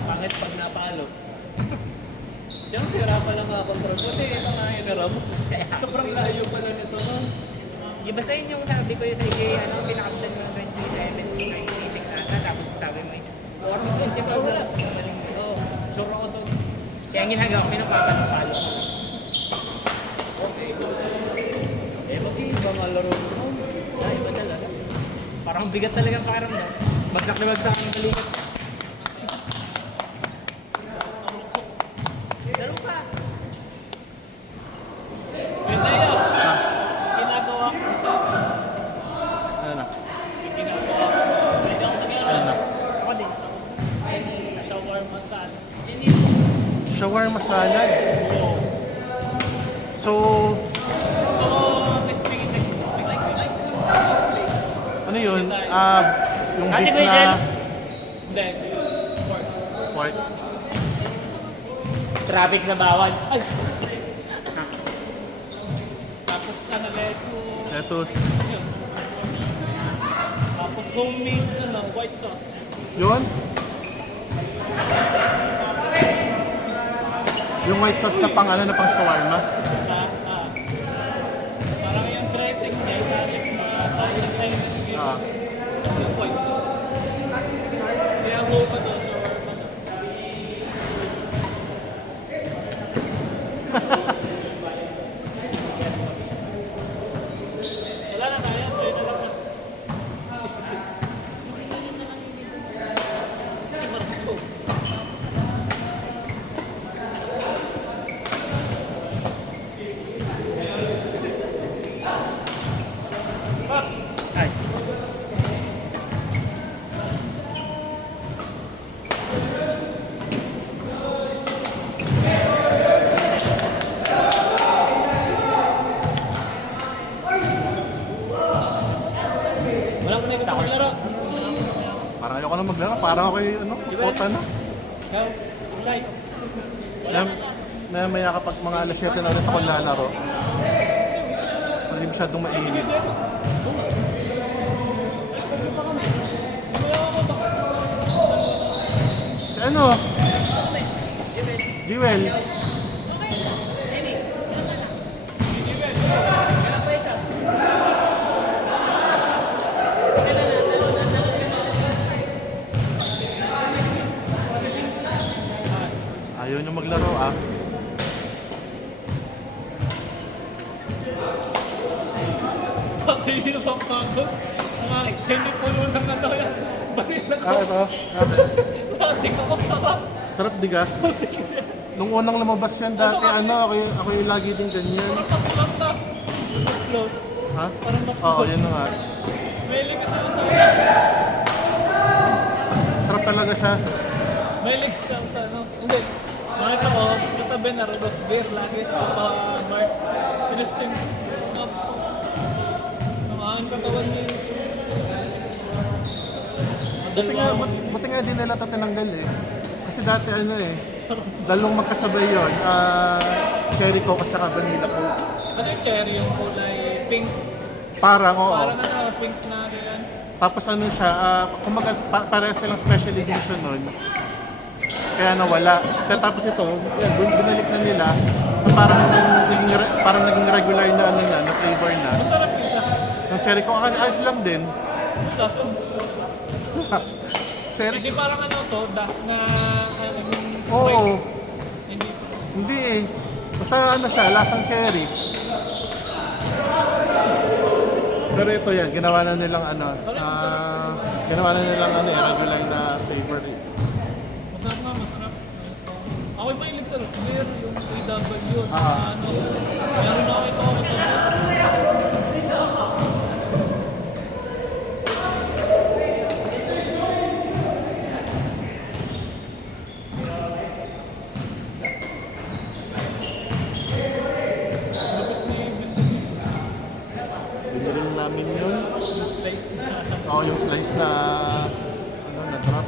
Pangit pag napalo. Siyang sira pa lang nga control. Buti ito nga inaram. Sobrang layo pala nito. No? Iba sa inyo sabi ko sa iyo, ano, pinakablan mo ng 27, 96 ata, tapos sabi mo, or mas ganyan ka wala. Oo, Sure ako to. kaya ang ginagawa ko, pinapapalo. Okay. Eh, mag-iiba nga laro mo. Ah, iba talaga. Parang bigat talaga ang pakiramdam. Bagsak na bagsak ang balikat. Laro ka. Pwede yun. Ginagawa ko sa Ano na? yung ginagawa ko. Pwede ako Ano nag-aaral. na? Ako din. Shawarma salad. Shawarma salad. Oo. So, So, next week. ano yun? Yung Ah, si beef Kuya na Jen? Hindi. Pork. pork. Traffic sa bawal. Ay! Tapos ano, lettuce. Lettuce. Yun. Tapos homemade white sauce. Yun? Yung white sauce na pang ano na pang shawarma. Parang yung dressing niya, isalit dressing elements yun. Ah. Yung white sauce. Kaya go pa doon, shawarma na. Wala na tayo, tayo na lang. Si Marco. Ay. Wala mo na yung gusto maglaro. Parang ayoko na maglaro. Parang ako yung ano, kota na. Ikaw, excited. Maya kapag mga alas 7 na ulit ako lalaro. Hindi masyadong mainit. Si ano? Jewel. Ayaw niyo maglaro ah. Pakihirap ang pagod. Mga tinipulo ng ano yan. Balila ko. Ito. Nating ako sarap. Sarap di ka? Nung unang lumabas yan dati, ako yung lagi din ganyan. Parang matulog na. Float. Ha? Parang Oo, matulog. yun na nga. Mahilig ka sa sarap. Sarap talaga siya. Mahilig ka sa ano. Hindi. Nakita ko, katabi na root beer. Lagi sa Mark. Pinisting. Namaan katawan niya. Buti nga din nila ito tinanggal eh. Kasi dati ano eh, Sarap. dalawang magkasabay yun. Cherry Coke at saka vanilla Coke. Ano yung cherry? Yung kulay pink. Parang oo. Parang ano, pink na yan. Tapos ano siya, kumbaga parehas silang special edition nun. Kaya nawala. Pero tapos ito, yan, binalik na nila. Parang naging regular na ano na flavor na. Masarap yung sa Yung cherry Coke, ayos lang din. kaso. Cherry Hindi parang ano, soda na yung Oo. Hindi. Hindi eh. Basta ano siya, lasang cherry. Pero ito yan, ginawa na nilang regular na flavor eh. Masarap nga, masarap. Ako'y mahilig sa root beer, yung 3W, Ah. ano. Meron na ako ito ako ito. Binili namin yun. Space na. Oo, yung slice na na drop.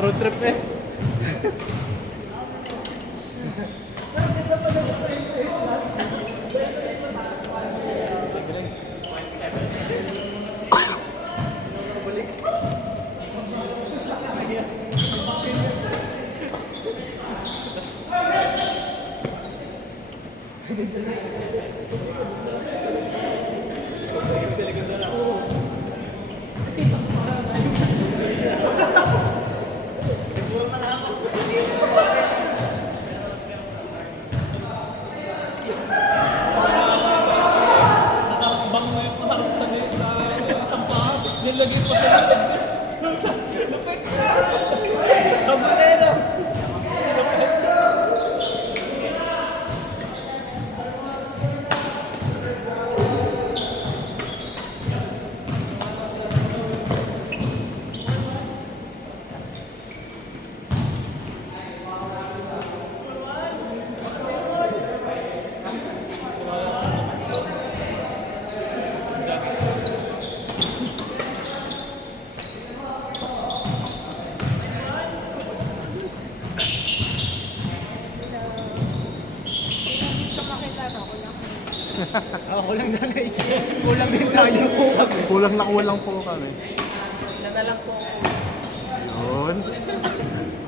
Road trip eh. Bang mo yung maharap sa isang paa. Nilagay pa sa lalagyan. Lupit! Kabulero! Kulang na guys. Kulang din tayo po kami. Kulang po kami. Isa na lang po. Yun.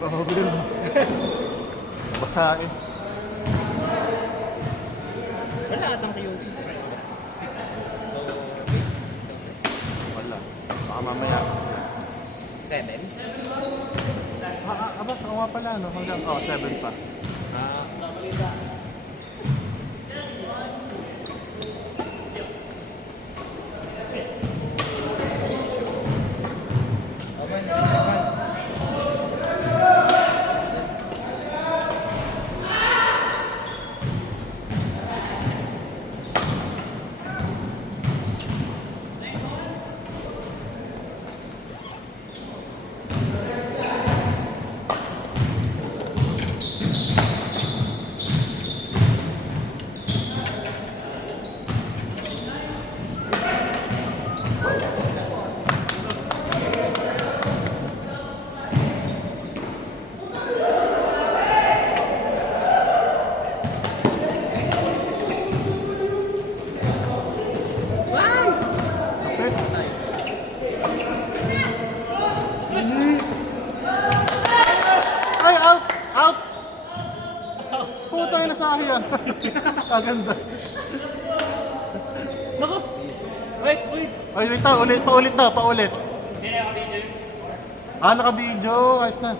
Problem. Basa eh. Wala atang QB. Wala. Baka mamaya. 7? Aba, ako nga pala, no? Hanggang, 7 pa. Ay, out! Out! Putang ina sa akin. Kaganda. Nako! Wait! Ay, wait na, paulit. Naka-video. Ayos na.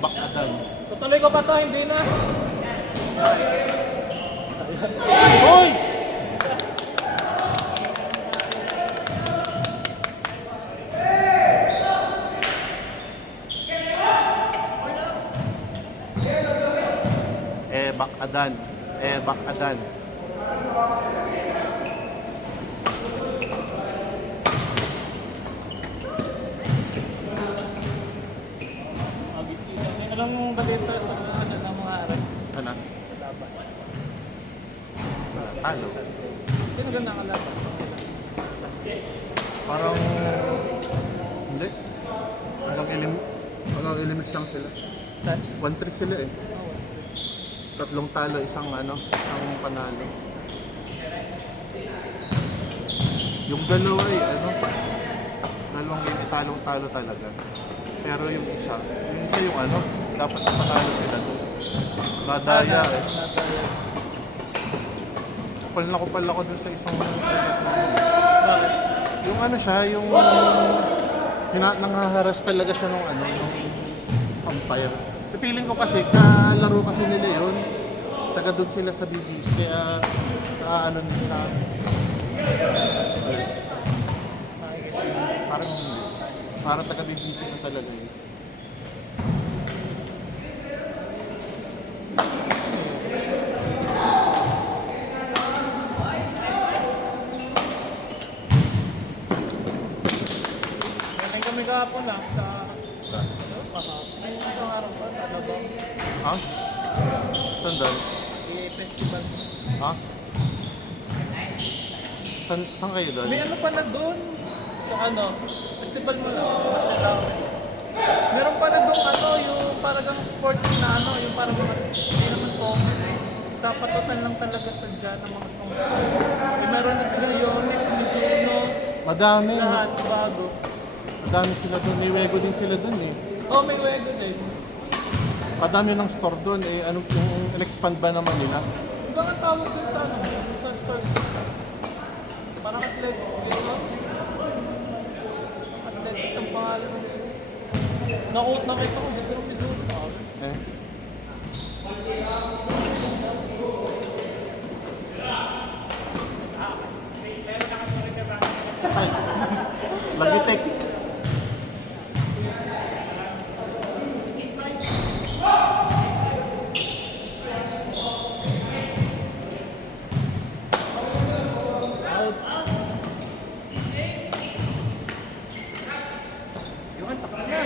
Back na done. Tutuloy ko pa to, hindi na. Hoy! Back adan. Anong balita sa ng mga harap? Ano? Laban. Talo. Sino ganda kalaban? Parang... Hindi. Hanggang eliminates lang sila. Saan? 1-3 sila eh. 3 talo, isang panalo. Yung dalawa ay dalawang game talong-talo talaga. Pero yung isa yung dapat panalo sila doon. Nadaya eh. Kupal ako dun sa isang Bakit? yung yung nangaharas talaga siya nung umpire. Feeling ko kasi laro kasi nila yun. Taga doon sila sa BBs kaya nila. Parang hindi. Parang taga BBs na talaga yun. Meron kami kahapon lang sa... Ay, isang araw pa sa Labang. Ha? Sandal? Festival. Ha? Saan kayo doon? May ano pa na doon? Sa festival mo lang. Masya lang. Meron pala doon ano, yung parang sports na ano, yung parang mga, hindi naman focus eh. Sa patusan lang talaga sa dyan ng mga sponsor. Eh, meron na sila Yonex, Mizuno, Madami. lahat bago. Madami sila doon. May Wego din sila doon eh. Oh, may Wego din. Madami ng store doon eh. Ano, yung in-expand ba naman nila? Iba nga tawag doon sa ano, sa store. Parang athletics, gano'n. Athletics ang pangalan. Nakuot na kita ko, dito ng Mizuno. Eh. Ay, Lagitek. Yun, takot na.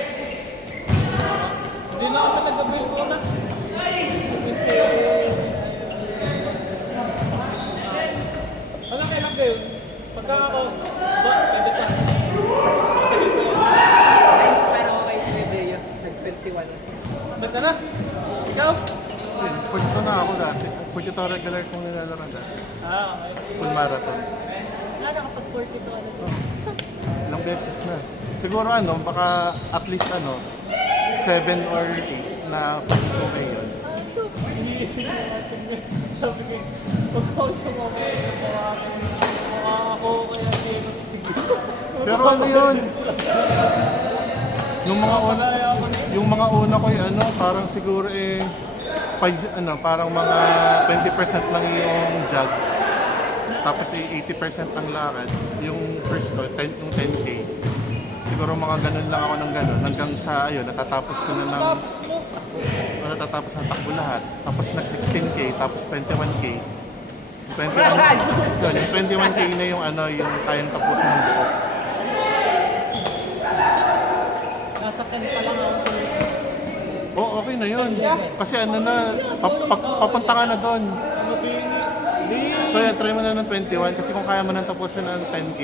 Hindi na ako nag-avail muna. Kasi... Alam kailan kayo? Pagka ako... Ba, pwede ka. Thanks para ako kay Kuya nag-21. Ba't na? Ikaw? Pagkito na ako dati. Pagkito regular kong nilalaro dati. Okay. Full marathon. Wala nakapag-40 to ano to. Ilang beses na. Siguro ano, baka at least ano, 7 or 8 na pagkito ngayon. Iniisip ko natin yun. Sabi ko, pag ako sumama, mukha ako kaya sino siguro. Pero ano yun? Yung mga una ko ano, parang siguro parang mga 20% lang yung jog. Tapos 80% ang lakad. Yung first ko, yung 10K. Siguro mga ganun lang ako ng ganun. Hanggang sa, ayun, natatapos ko na ng... Natatapos na takbo lahat. Tapos nag 16K, tapos 21K. 21K na yung ano, yung kayang tapos ng buo. Nasa 10 pa lang ako. Oo, okay na yun. Kasi ano na, papunta ka na doon. So yan, try mo na ng 21 kasi kung kaya mo nang tapusin ng 10K,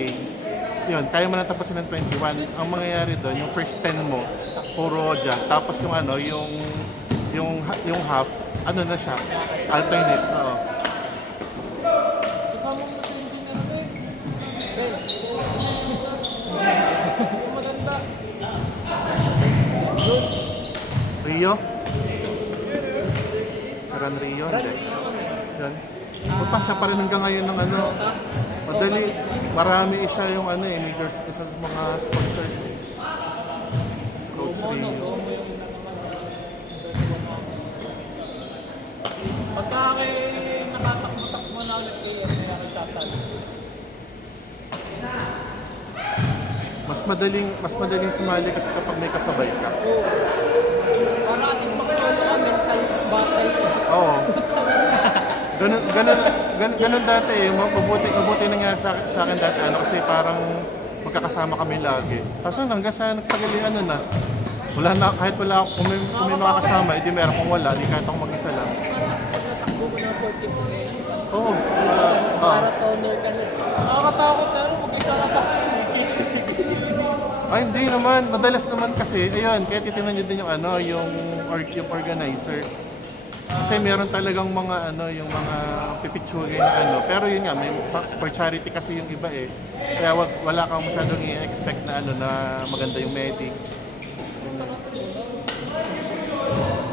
yun, kaya mo nang tapusin ng 21. Ang mangyayari doon, yung first 10 mo, puro jog. Tapos yung ano, yung half, ano na siya, alternate. Oo. Kasama mo na sa engineer eh. Maganda. Rio? Saran Rio? Hindi. Yan. Punta siya pa rin hanggang ngayon ng ano. Madali. Marami isa yung ano eh, majors isa sa mga sponsors eh. Coach Rio. Pagka kayo nakatakbo-takbo na ulit kayo, kaya sasali. Mas madaling sumali kasi kapag may kasabay ka. Para kasi pag-solo ka, mental battle. Oo. Ganun dati eh. Mabuti nangyari sa akin dati. Ano, kasi parang magkakasama kami lagi. Tapos hanggang sa nagtagal ano na. Wala na, kahit wala ako, kung may makakasama, hindi meron. Kung wala, di kahit ako mag-isa lang. Natakbo mo ng 40 po eh. Oo. Marathoner ka na. Nakakatakot na rin, mag-isa na tapos Ay, hindi naman. Madalas naman kasi, ayun, kaya titignan nyo din yung ano, yung organizer. Kasi meron talagang mga ano, yung mga pipicture na ano. Pero yun nga, may for charity kasi yung iba eh. Kaya wala kang masyadong i-expect na ano, na maganda yung medic.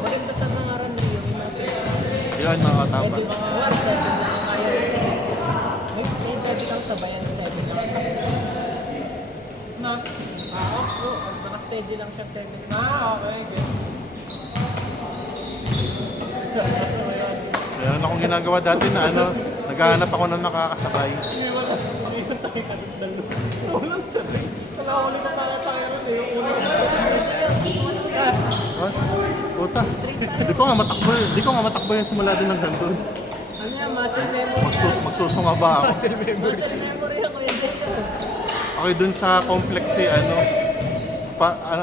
Maganda sa mga run Rio, may mga pwede. Yun, mga tama. Pwede mga 1, 7 lang ang kaya mo sa may pwede kang sabayan sa 7 lang. na. Oo, naka-steady lang siya 7 lang. Okay, good. Meron akong ginagawa dati na ano, naghahanap ako ng makakasabay. Umiwan tayo na dalo. Walang sabay. Wala ko ulit na tayo rin eh. Yung unang Oh, puta. Di ko nga matakbo yung simula din ng gandun. Ano yan, muscle memory. Magsusunga ba ako? Muscle memory ako yun. Okay, dun sa complex eh, ano,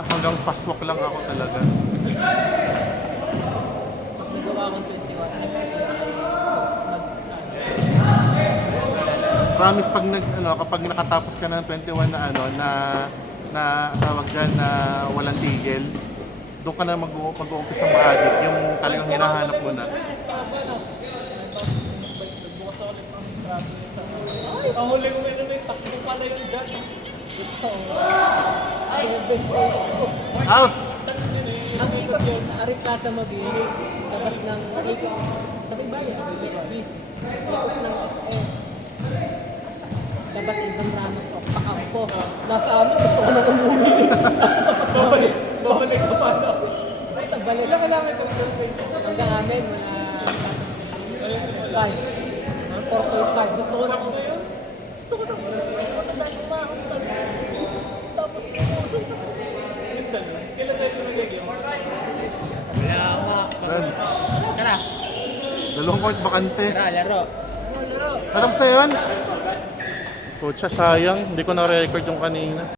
hanggang fast walk lang ako talaga. Pag nagawa akong 21, Promise pag kapag nakatapos ka ng 21 na ano na na tawag dyan na walang tigil, doon ka na mag-uumpisa ma-addict, yung talagang hinahanap mo na. Ang huli ko ngayon na yung takbo pala yung dyan. Out! Ang ikot yun, Ari Plaza Mabini, labas ng ikot, sa may bayan, sa BSBC, ikot ng SM. Labas ng Ramos ko, pakampo. Nasa amin, gusto ko nang umuwi. Babalik ka pa na. Ay, tabalik. Wala ka lang itong surfing. Hanggang amin, mga 4.5. Gusto ko nang umuwi. Gusto ko nang umuwi. Matandang umahon kami. Tapos umuusol kasi. Kailan tayo nag-game? Wala nga. Yan. Tara, 2 court bakante. tara, laro. Matapos na yun? Pucha, sayang. Hindi ko na-record yung kanina.